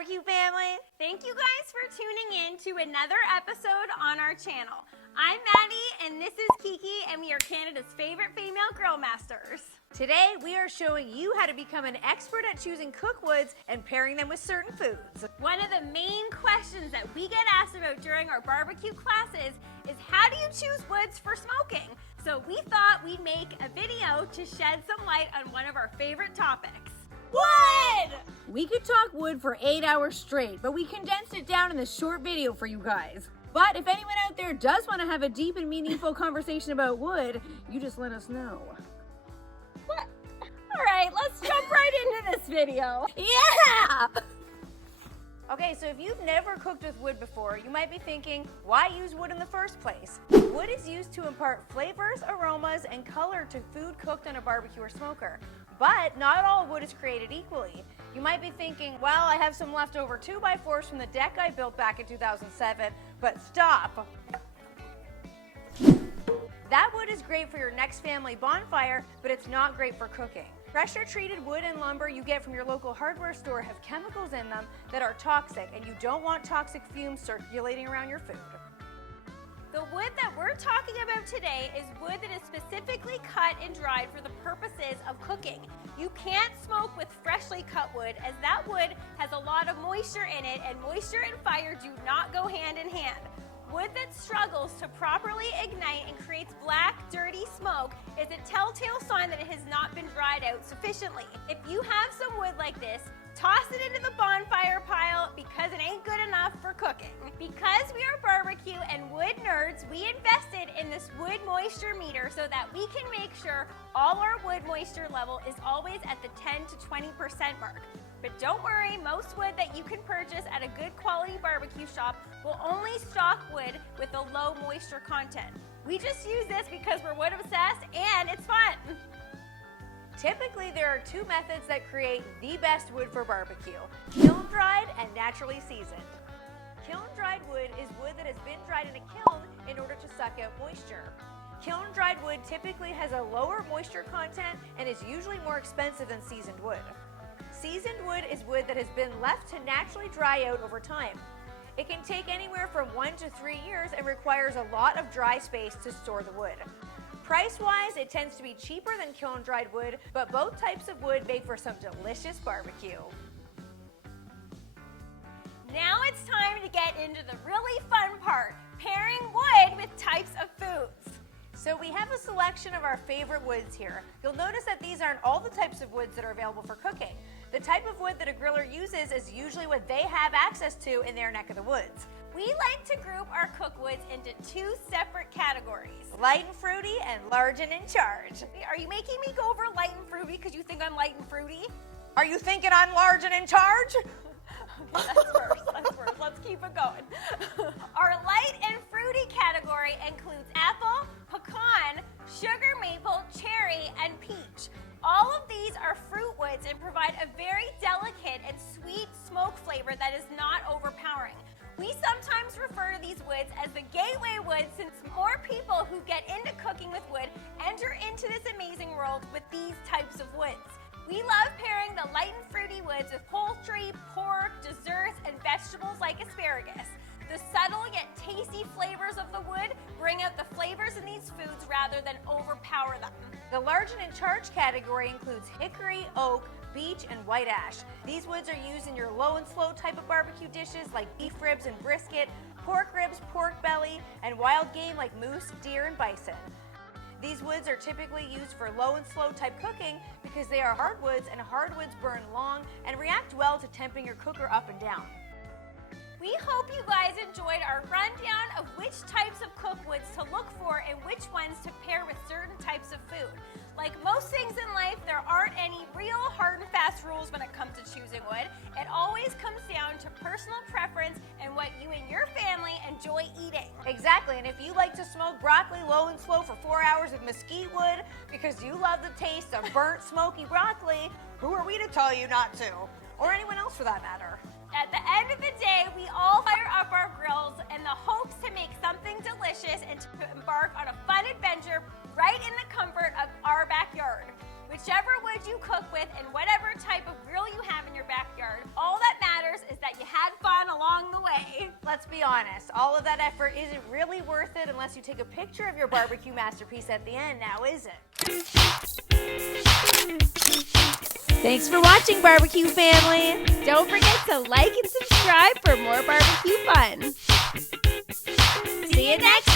barbecue family. Thank you guys for tuning in to another episode on our channel. I'm Maddie and this is Kiki and we are Canada's favorite female grill masters. Today we are showing you how to become an expert at choosing cookwoods and pairing them with certain foods. One of the main questions that we get asked about during our barbecue classes is how do you choose woods for smoking? So we thought we'd make a video to shed some light on one of our favorite topics. Wood! We could talk wood for 8 hours straight, but we condensed it down in this short video for you guys. But if anyone out there does want to have a deep and meaningful conversation about wood, you just let us know. What? All right, let's jump right into this video. Yeah! Okay, so if you've never cooked with wood before, you might be thinking, why use wood in the first place? Wood is used to impart flavors, aromas, and color to food cooked on a barbecue or smoker. But not all wood is created equally. You might be thinking, well, I have some leftover 2x4s from the deck I built back in 2007, but stop. That wood is great for your next family bonfire, but it's not great for cooking. Pressure-treated wood and lumber you get from your local hardware store have chemicals in them that are toxic, and you don't want toxic fumes circulating around your food. The wood that we're talking about today is wood that is specifically cut and dried for the purposes of cooking. You can't smoke with freshly cut wood as that wood has a lot of moisture in it, and moisture and fire do not go hand in hand. Wood that struggles to properly ignite and creates black, dirty smoke is a telltale sign that it has not been dried out sufficiently. If you have some wood like this, toss it into the bonfire pile because it ain't good enough for cooking. Because we are barbecue and wood nerds, we invested in this wood moisture meter so that we can make sure all our wood moisture level is always at the 10 to 20% mark. But don't worry, most wood that you can purchase at a good quality barbecue shop will only stock wood with a low moisture content. We just use this because we're wood obsessed and it's fun. Typically, there are two methods that create the best wood for barbecue: kiln-dried and naturally seasoned. Kiln-dried wood is wood that has been dried in a kiln in order to suck out moisture. Kiln-dried wood typically has a lower moisture content and is usually more expensive than seasoned wood. Seasoned wood is wood that has been left to naturally dry out over time. It can take anywhere from 1 to 3 years and requires a lot of dry space to store the wood. Price-wise, it tends to be cheaper than kiln-dried wood, but both types of wood make for some delicious barbecue. Now it's time to get into the really fun part, pairing wood with types of foods. So we have a selection of our favorite woods here. You'll notice that these aren't all the types of woods that are available for cooking. The type of wood that a griller uses is usually what they have access to in their neck of the woods. We like to group our cookwoods into two separate categories. Light and fruity and large and in charge. Are you making me go over light and fruity because you think I'm light and fruity? Are you thinking I'm large and in charge? That's first. Let's keep it going. Our light and fruity category includes apple, pecan, sugar maple, cherry, and peach. All of these are fruit woods and provide a very delicate and sweet smoke flavor that is not overpowering. We sometimes refer to these woods as the gateway woods since more people who get into cooking with wood enter into this amazing world with these types of woods. We love pairing the light and fruity woods with poultry, pork, desserts, and vegetables like asparagus. The subtle yet tasty flavors of the wood bring out the flavors in these foods rather than overpower them. The large and in charge category includes hickory, oak, beech, and white ash. These woods are used in your low and slow type of barbecue dishes like beef ribs and brisket, pork ribs, pork belly, and wild game like moose, deer, and bison. These woods are typically used for low and slow type cooking because they are hardwoods, and hardwoods burn long and react well to temping your cooker up and down. We hope you guys enjoyed our rundown of which types of cookwoods to look for and which ones to pair with certain types of food. Like most things in life, there aren't any real hard and fast rules when it comes to choosing wood. It always comes down to personal preference and what you and your family enjoy eating. Exactly, and if you like to smoke broccoli low and slow for 4 hours with mesquite wood because you love the taste of burnt, smoky broccoli, who are we to tell you not to? Or anyone else for that matter. At the end of the day, we all fire up our grills in the hopes to make something delicious and to embark on a fun adventure right in the comfort of our backyard. Whichever wood you cook with and whatever type of grill you have in your backyard, all that matters is that honest, all of that effort isn't really worth it unless you take a picture of your barbecue masterpiece at the end, now is it? Thanks for watching, barbecue family. Don't forget to like and subscribe for more barbecue fun. See you next